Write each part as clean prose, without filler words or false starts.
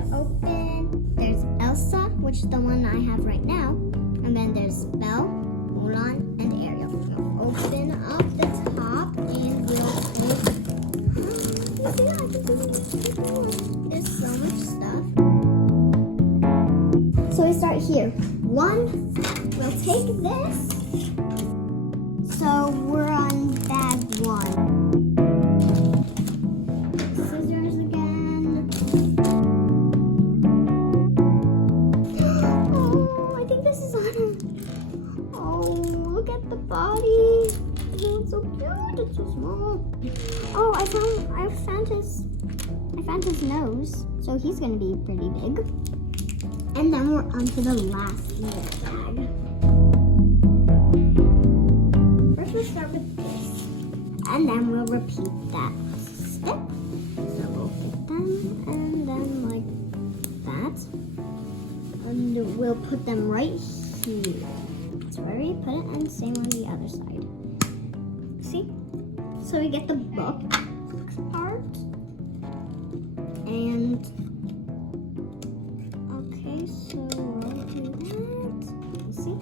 to open. There's Elsa, which is the one I have right now. And then there's Belle, Mulan, and Ariel. We'll open up the top and we'll there's so much stuff. So we start here. One, we'll take this. So we're on bag one. Scissors again. Oh, I think this is on her. Oh, look at the body. It's so cute. It's so small. Oh, I found his nose. So he's gonna be pretty big. And then we're on to the last little bag. First we'll start with this. And then we'll repeat that step. So we'll put them and then like that. And we'll put them right here. That's where we put it, and same on the other side. See? So we get the book part. And okay, so we'll do that. See?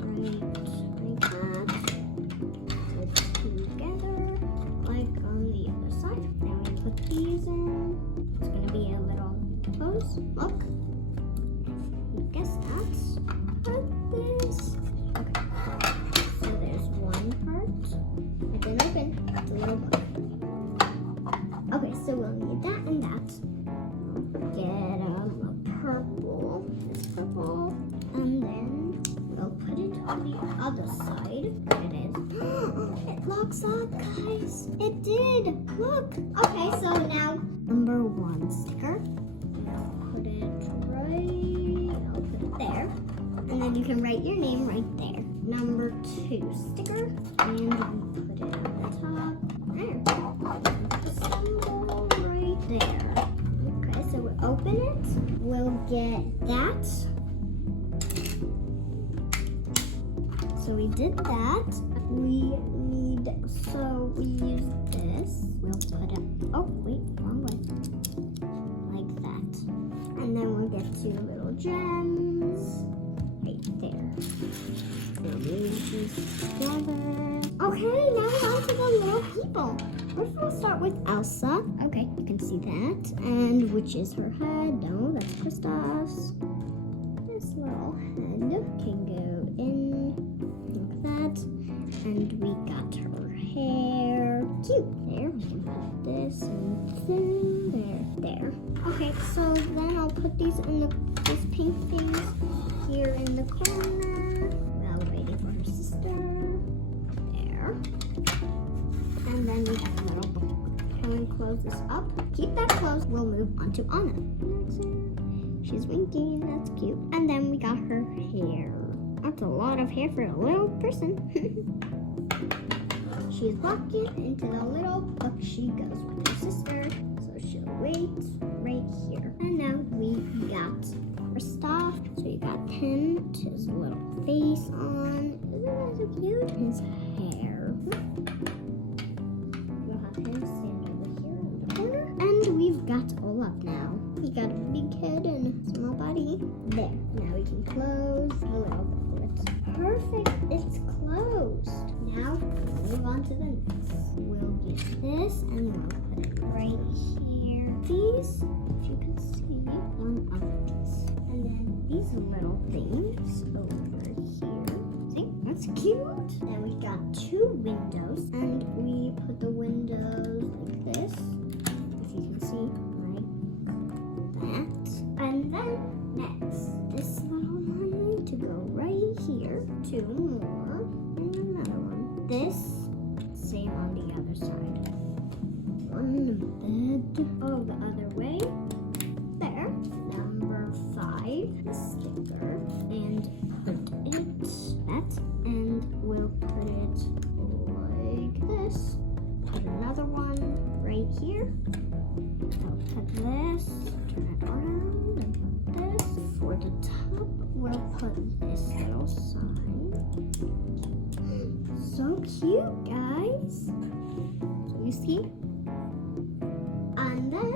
Right like that. Put together like on the other side. Now we put these in. It's gonna be a little pose. Look. I guess that's put this. Okay. So there's one part. It didn't open. It's a little book. Okay, so we'll need that and that. Get a purple. This purple. And then we'll put it on the other side. There it is. It locks up, guys. It did. Look. Okay, so now number one sticker. I'll put it right. I'll put it there. And then you can write your name right there. Number two sticker. And we put it on the top. There. The symbol right there. Okay, so we'll open it. We'll get that. So we did that. We use this. We'll put it, oh wait, wrong way. Like that. And then we'll get two little gems right there. We'll use these together. Okay, now we're on to the little people. First we'll start with Elsa. Okay, you can see that. And which is her head? No, that's Kristoff's. This little head can go in like that. And we got her hair. Cute. There, we can put this and there. Okay, so then I'll put these in these pink things here in the corner. While waiting for her sister. There. And then we have a little book. And we close this up. Keep that closed. We'll move on to Anna. She's winking. That's cute. And then we got her hair. That's a lot of hair for a little person. She's walking into the little book. She goes with her sister. So she'll wait right here. And now we got Kristoff. So you got him, his little face on. Isn't that so cute? His hair. We'll have him stand over here in the corner. And we've got Olaf now. He got a big head and a small body. There. Now we can close the little booklet. Perfect. It's closed. Now we'll move on to the next. We'll get this and we'll put it right here. These, if you can see, one of these. And then these little things over here. See, that's cute. Then we got two windows and we put the windows like this. If you can see, right? That. And then next, this little one to go right here. Two more. And another one. This, same on the other side. One bed. Oh, the other way. There. Number 5. The sticker. And put it that. And we'll put it like this. Put another one right here. I'll put this. Turn it around and put this. For the top, we'll put this little sign. So cute, guys. So you see? And then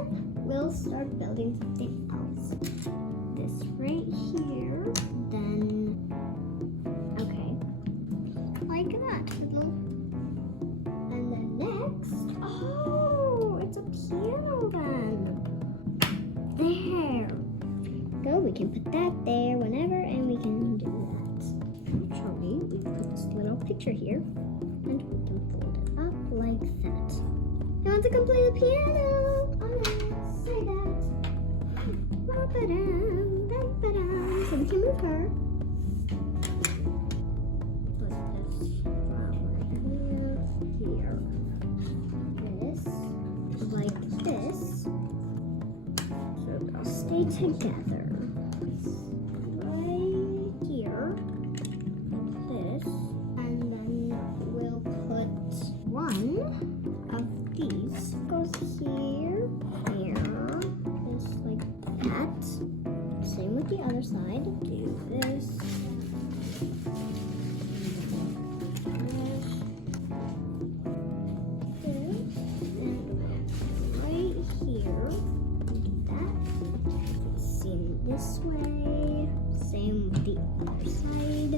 we'll start building something else. This right here, then, okay, like that. And then next, oh, it's a piano then. There. Go, we can put that there whenever, and we can do that. Actually, we put this little picture here, and we can fold it up like that. I want to come play the piano. Oh, let's say that. Ba-ba-dum, ba-ba-dum. So we can move her. Put this flower here. This, like this. So they'll stay together. Right here. Like this. And then we'll put one of these. Goes here, here, just like that. Same with the other side. Do this. This way, same with the other side,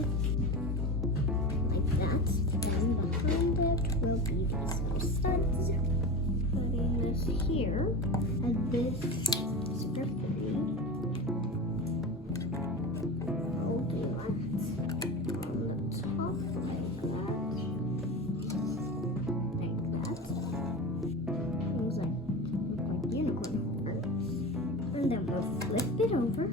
like that. Then behind it will be these little studs. Putting this here, and this super pretty. Folding that on the top like that, things like look like unicorn hearts. And then we'll flip it over.